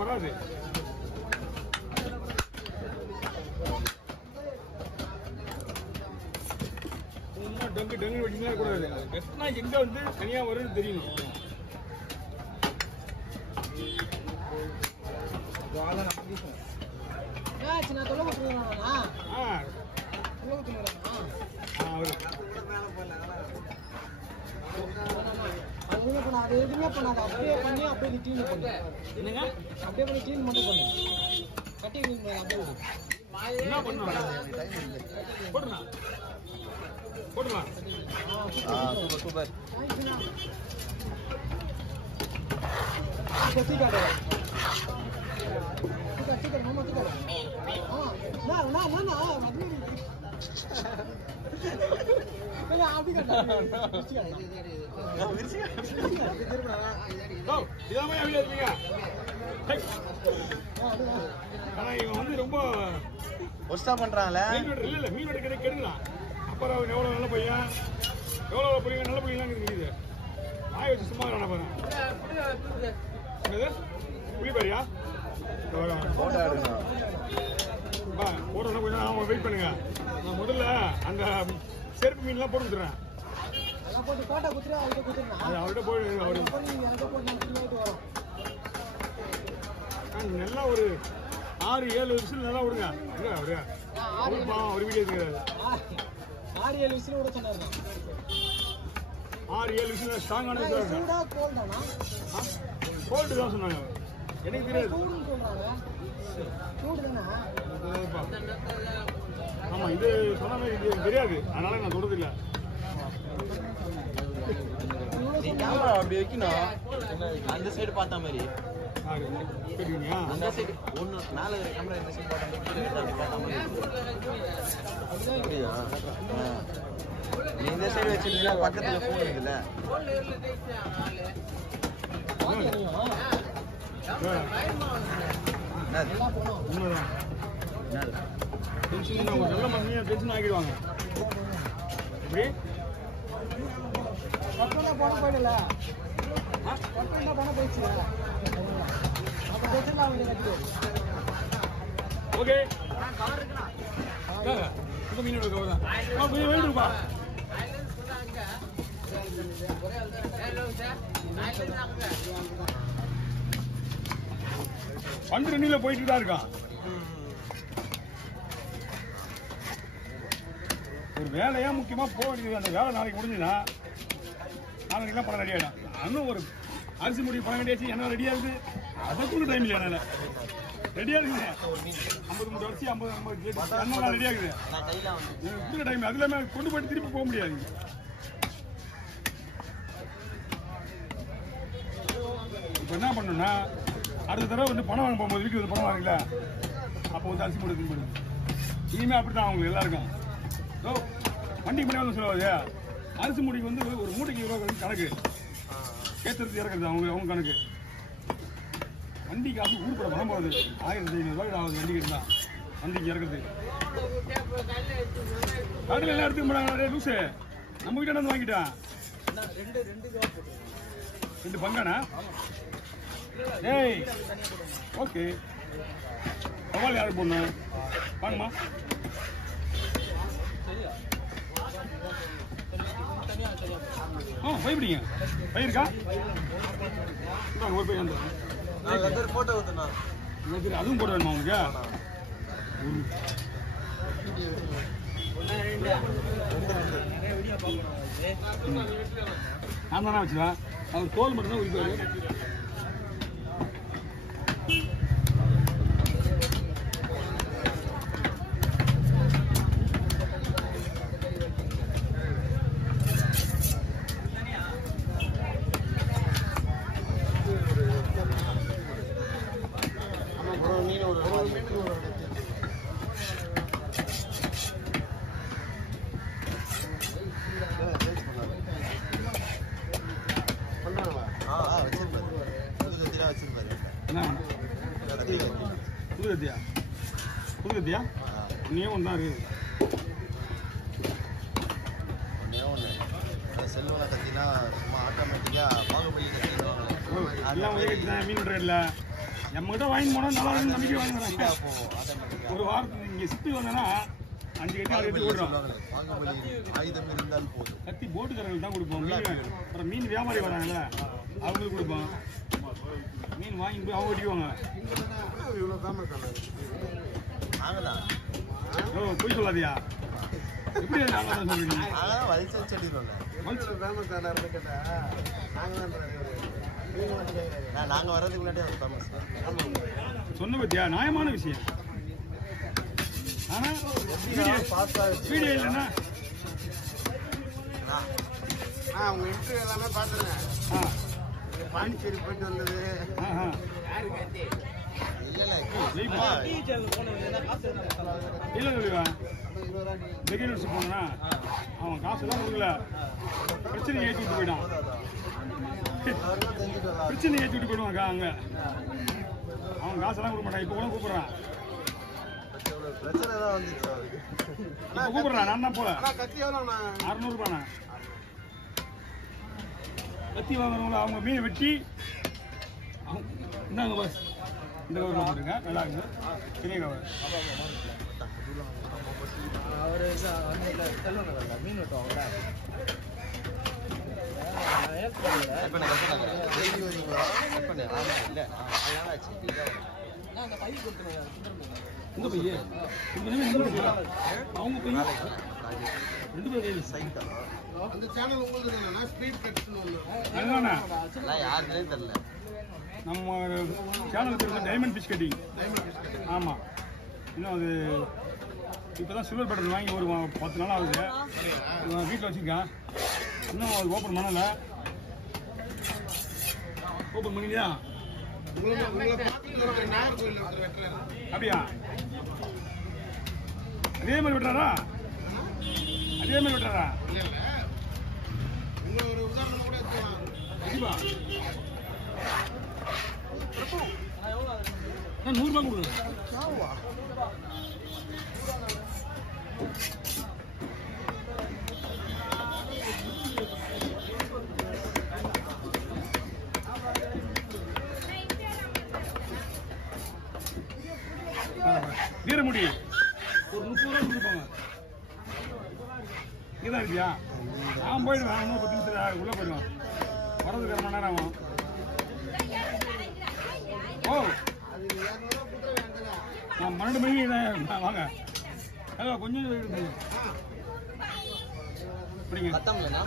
வராது. டங்கு டங்கு வெட்டிங்களா கூடாது. வெட்டினா எங்க வந்து தனியா வரும்னு தெரியணும். அப்படியே பண்ணி அப்படியே கிளீன் பண்ணு. என்னங்க அப்படியே பண்ணி கிளீன் மட்டும் பண்ணு. கட்டி கிளீன் பண்ணு. அப்படியே என்ன பண்ணணும்? போடுறா போடலாம். Super super. சீக்கிரம் சீக்கிரம் மாமா சீக்கிரம். இவன் வந்து ரொம்ப ஒஸ்டா பண்றான்ல. இல்ல மீன் வெட்ட கெடுக்கலாம். அப்புறம் எவ்வளவு நல்ல பையன், எவ்வளவு புரியுங்க, நல்ல பையன் இருக்குது. ஆய வச்சு சும்மா பாரு. புளிப்பாரியா போட்டோ எடுங்க. போட்டோ கொஞ்சம் வெயிட் பண்ணுங்க. நான் முதல்ல அந்த செருப்பு மீன்லாம் போட்டு கொடுத்துறேன். அவர்கிட்ட போய் நல்லா ஒரு 6-7 விசில் நல்லா விடுங்க. ஒரு வீடியோ இருக்கிறாரு. 6-7 விசில் விட சொன்னாரு. 6-7 விசில் ஸ்ட்ராங்கான கோல்டு தான் சொன்னாங்க. எனக்கு தெரியாது. ஆமா இது சொன்ன இது தெரியாது, அதனால நான் சொல்றது இல்ல. அப்படி வைக்கணும். அந்த சைடு பார்த்த மாதிரி அந்த சைடு ஒண்ணு மேல கேமரா இந்த சைடு பார்த்த மாதிரி. அப்படியா? நீ இந்த சைடு வச்சிருந்தீங்கன்னா பக்கத்துல போன் இருக்குல்ல. நல்ல மனிதா டென்ஷன் ஆகிடுவாங்க. போன போயிடல போன போயிடுச்சு. ஓகே மீன் வேண்டுப்பா. பண்டு ரெண்டில போயிட்டு தான் இருக்கான். ஒரு வேலையா முக்கியமா போக வேண்டியது. அந்த வேலை நாளைக்கு முடிஞ்சுன்னா நாளைக்கு தான் படம் ரெடி ஆகிடும். இன்னும் ஒரு அரிசி முடி படம் வேண்டியாச்சு. என்ன ரெடியா இருக்குது? அதுக்குள்ள டைம் இல்லை. என்னால ரெடியா இருக்குது. 50 மூட்டை அரிசி 50 ரெடியா இருக்குது. எனக்கு டைம் அது இல்லாம கொண்டு போயிட்டு திருப்பி போக முடியாது. இப்ப என்ன பண்ணணும்னா அடுத்த தடவை வந்து பணம் வாங்க போகும்போது வீட்டுக்கு பணம் வாங்கல, அப்போ வந்து அரிசி மூட்டை திரும்பி போயிடும். இனிமே அப்படித்தான் அவங்களுக்கு எல்லாருக்கும். வண்டிக்கு முன்னாடி வந்து சொல்லுவாங்க, அரிசி மூட்டைக்கு வந்து ஒரு மூட்டைக்கு ரூபா கணக்கு, ஏற்றுறது இறக்குறது அவங்க கணக்கு. வண்டி காசு ஊருப்பட பணம் போகுது. 1500 ரூபாய் ஆகுது வண்டிக்கு இருந்தா வண்டிக்கு இறக்குறது. கடையில் எல்லாம் எடுத்துக்க மாட்டாங்க. லூசு நம்ம கிட்ட வந்து வாங்கிட்டான். 2 பங்கானா? ஏய் ஓகே. சவால் யாருக்கு போடணும்? வாங்கம்மா. பயப்படிங்க. பயிர்க்கா ஒரு பையன் போட்டோ ஊத்துனா அதுவும் போட வேணுமா உங்களுக்கு? நான் தானே வச்சுதான். அவர் தோல் மட்டும்தான் உரிப்பாரு. புது கத்தியா புது கத்தியா ஒன்றே ஒன்று தான் இருக்குது. ஒன்று செல்வனை கத்தினா சும்மா ஆட்டோமேட்டிக்காக பாகுபலி கத்திடுவாங்க. எல்லாம் ஒரே கத்தி தான். மீன் ரேட்டில் நம்மகிட்ட வாங்கி போனால் நல்லா இருக்குன்னு நம்பிக்கை வாங்குறாங்க. ஒரு வாரத்துக்கு இங்கே சிட்டு வந்தேன்னா 5 கட்டி 6 கட்டி போடுறோம். பாகுபலி ஆயுதம் இருந்தால் போதும். கத்தி போட்டுக்கிறவங்களுக்கு தான் கொடுப்போம். அப்புறம் மீன் வியாபாரி வராங்கல்ல அவங்களுக்கு கொடுப்போம். மீன் வாங்கி போய் அவங்க வெட்டிக்குவாங்க. நாங்கதான் ஓ போய் சொல்லாதியா எப்படி நாங்கள் தான் சொல்றீங்க? நாங்கதான் வலிசல் செடிடுவோம்ல. நாங்கள் வர்றதுக்கு முன்னாடி அது ஃபேமஸ். சொன்ன பத்தியா நியாயமான விஷயம். ஆனா வீடியோ இல்லைன்னா உங்க இன்டர்வியூ எல்லாமே பார்த்துருங்க. பாண்டிச்சேரி போயிட்டு வந்தது. இல்ல சொல்லுவேன் பெரிய போனா அவன் காசு எல்லாம் கொடுக்கல. பிரச்சனை ஏற்றி விட்டு போயிட்டான். பிரச்சனை ஏற்றி விட்டு போயிடுவாங்க. அங்க அவன் காசெல்லாம் கொடுக்க மாட்டான். இப்ப கூட கூப்பிடுறான். பிரச்சனை தான் வந்துச்சு. இப்ப கூப்பிடுறான். நான் தான் போல. கத்தி எவ்வளோ? 600 ரூபாண்ணா. கத்தி வாங்குறவங்கள அவங்க மீனை வெட்டி இந்தாங்க பஸ் இந்த கவர் போட்டுருங்க. நல்லா இருக்குது. பெரிய கவர். மீன் வெட்டுவாங்கல்ல இந்த பையன் அவங்க பையன் 2 பேர் கையில் சைட்டா அந்த சேனல் உங்களுக்கு என்னன்னா ஸ்பீட் கட்ஸ்னு ஒன்று. அதுதானே யாருன்னே தெரியல. நம்ம சேனல் பேர் டைமண்ட் ஃபிஷ் கட்டிங். ஆமாம். இன்னும் அது இப்போ தான் சில்வர் பட்டன் வாங்கி ஒரு 10 நாள் ஆகுது. வீட்டில் வச்சுருக்கேன். இன்னும் அது ஓப்பன் பண்ணலை. ஓப்பன் பண்ணியா? உங்களை பார்த்துட்டு ஒரு நாகர்கோவில் ஒருத்தர் வெட்டுறாரு. அப்படியா? அதே மாதிரி விட்டுறாரா? அதே மாதிரி விட்டுறாரா? இல்ல இல்ல உங்களை ஒரு உதாரணம் கூட எடுத்துக்கலாம். கண்டிப்பா. நான் 100 ரூபாய் கொடுக்குறேன். வீரமுடி ஒரு 30 ரூபாய் கொடுப்பாங்க. இங்கதான் இருக்கியா? நான் போயிடுவேன். இன்னும் 10 நிமிஷம் உள்ள போயிடுவேன். வரதுக்கு 1/2 மணி நேரம் ஆகும். ஓ நான் 12 மணிக்கு வாங்க. கொஞ்சம் பிடிங்க. கத்தம்லண்ணா